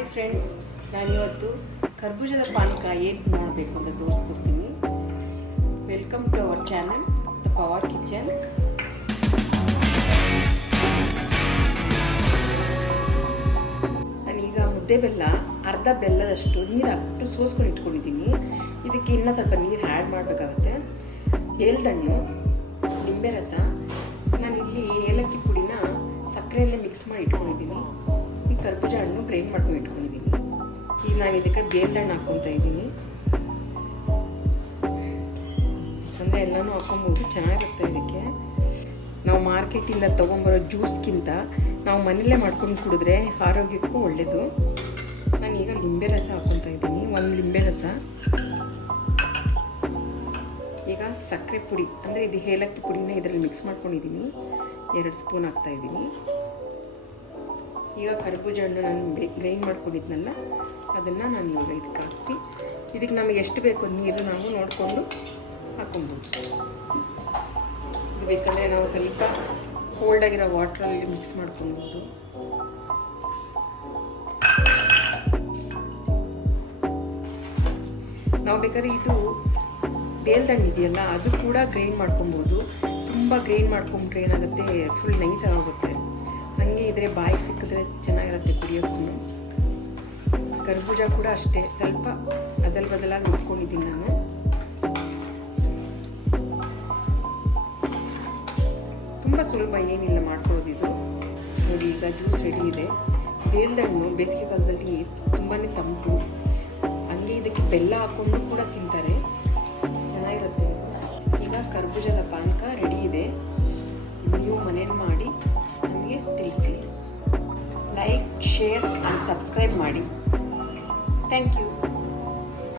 Hi friends, ನಾನಿವತ್ತು ಕರ್ಬೂಜದ ಪಾನಕ ಏನು ಮಾಡಬೇಕು ಅಂತ ತೋರಿಸ್ಕೊಡ್ತೀನಿ. Welcome to our channel the power kitchen. ನಾನೀಗ ಮುದ್ದೆ ಬೆಲ್ಲ ಅರ್ಧ ಬೆಲ್ಲದಷ್ಟು ನೀರು ಹಾಕ್ಬಿಟ್ಟು ಸೋಸ್ಕೊಂಡು ಇಟ್ಕೊಂಡಿದ್ದೀನಿ. ಇದಕ್ಕೆ ಇನ್ನೂ ಸ್ವಲ್ಪ ನೀರು ಆ್ಯಡ್ ಮಾಡಬೇಕಾಗುತ್ತೆ. ಏಲದಣ್ಣು, ನಿಂಬೆ ರಸ, ನಾನಿಲ್ಲಿ ಏಲಕ್ಕಿ ಪುಡಿನ ಸಕ್ಕರೆಯಲ್ಲೇ ಮಿಕ್ಸ್ ಮಾಡಿ ಇಟ್ಕೊಂಡಿದ್ದೀನಿ. ಈ ಕರ್ಬೂಜ ಹಣ್ಣು ಗ್ರೈಂಡ್ ಮಾಡ್ಕೊಂಡು ಇಟ್ಕೊಂಡಿದ್ದೀನಿ. ಈಗ ನಾನು ಇದಕ್ಕೆ ಬೇಲ್ದಣ್ಣು ಹಾಕ್ಕೊತಾ ಇದ್ದೀನಿ. ಅಂದರೆ ಎಲ್ಲನೂ ಹಾಕ್ಕೊಬೋದು, ಚೆನ್ನಾಗಿರುತ್ತೆ. ಇದಕ್ಕೆ ನಾವು ಮಾರ್ಕೆಟಿಂದ ತೊಗೊಂಬರೋ ಜ್ಯೂಸ್ಗಿಂತ ನಾವು ಮನೆಯಲ್ಲೇ ಮಾಡ್ಕೊಂಡು ಕುಡಿದ್ರೆ ಆರೋಗ್ಯಕ್ಕೂ ಒಳ್ಳೆಯದು. ನಾನೀಗ ಲಿಂಬೆ ರಸ ಹಾಕ್ಕೊತಾ ಇದ್ದೀನಿ, 1 ಲಿಂಬೆ ರಸ. ಈಗ ಸಕ್ಕರೆ ಪುಡಿ ಅಂದರೆ ಇದು ಏಲಕ್ಕಿ ಪುಡಿನ ಇದರಲ್ಲಿ ಮಿಕ್ಸ್ ಮಾಡ್ಕೊಂಡಿದ್ದೀನಿ, 2 ಸ್ಪೂನ್ ಹಾಕ್ತಾಯಿದ್ದೀನಿ. ಈಗ ಕರ್ಬೂಜ ಹಣ್ಣು ನಾನು ಗ್ರೈಂಡ್ ಮಾಡ್ಕೊಂಡಿದ್ನಲ್ಲ ಅದನ್ನು ನಾನು ಇವಾಗ ಇದಕ್ಕೆ ಹಾಕ್ತಿ. ಇದಕ್ಕೆ ನಮಗೆ ಎಷ್ಟು ಬೇಕೋ ನೀರು ನಾವು ನೋಡಿಕೊಂಡು ಹಾಕ್ಕೊಬೋದು. ಇದು ಬೇಕಂದರೆ ನಾವು ಸ್ವಲ್ಪ ಕೋಲ್ಡಾಗಿರೋ ವಾಟ್ರಲ್ಲಿ ಮಿಕ್ಸ್ ಮಾಡ್ಕೊಬೋದು. ನಾವು ಬೇಕಾದ್ರೆ ಇದು ಬೇಲ್ದಣ್ಣು ಇದೆಯಲ್ಲ ಅದು ಕೂಡ ಗ್ರೈಂಡ್ ಮಾಡ್ಕೊಬೋದು. ತುಂಬ ಗ್ರೈಂಡ್ ಮಾಡ್ಕೊಂಡ್ರೆ ಏನಾಗುತ್ತೆ, ಫುಲ್ ನೈಸ್ ಆಗುತ್ತೆ. ಹಾಗೆ ಇದ್ರೆ ಬಾಯಿಗೆ ಸಿಕ್ಕಿದ್ರೆ ಚೆನ್ನಾಗಿರುತ್ತೆ ಕುಡಿಯೋಕ್ಕೂ. ಕರ್ಬೂಜ ಕೂಡ ಅಷ್ಟೇ, ಸ್ವಲ್ಪ ಬದಲಾಗಿ ರುಬ್ಕೊಂಡಿದ್ದೀನಿ ನಾನು. ತುಂಬ ಸುಲಭ, ಏನಿಲ್ಲ ಮಾಡ್ಕೊಳ್ಳೋದಿದು. ನೋಡಿ, ಈಗ ಜ್ಯೂಸ್ ರೆಡಿ ಇದೆ. ಬೇಲ್ದಣ್ಣು ಬೇಸಿಗೆಗಾಲದಲ್ಲಿ ತುಂಬಾ ತಂಪು, ಹಂಗೆ ಇದಕ್ಕೆ ಬೆಲ್ಲ ಹಾಕ್ಕೊಂಡು ಕೂಡ ತಿಂತಾರೆ, ಚೆನ್ನಾಗಿರುತ್ತೆ. ಈಗ ಕರ್ಬೂಜದ ಪಾನಕ ರೆಡಿ ಇದೆ. ನೀವು ಮನೇಲಿ ಮಾಡಿ ನಮಗೆ ತಿಳಿಸಿ. ಲೈಕ್, ಶೇರ್ ಆ್ಯಂಡ್ ಸಬ್ಸ್ಕ್ರೈಬ್ ಮಾಡಿ. Thank you.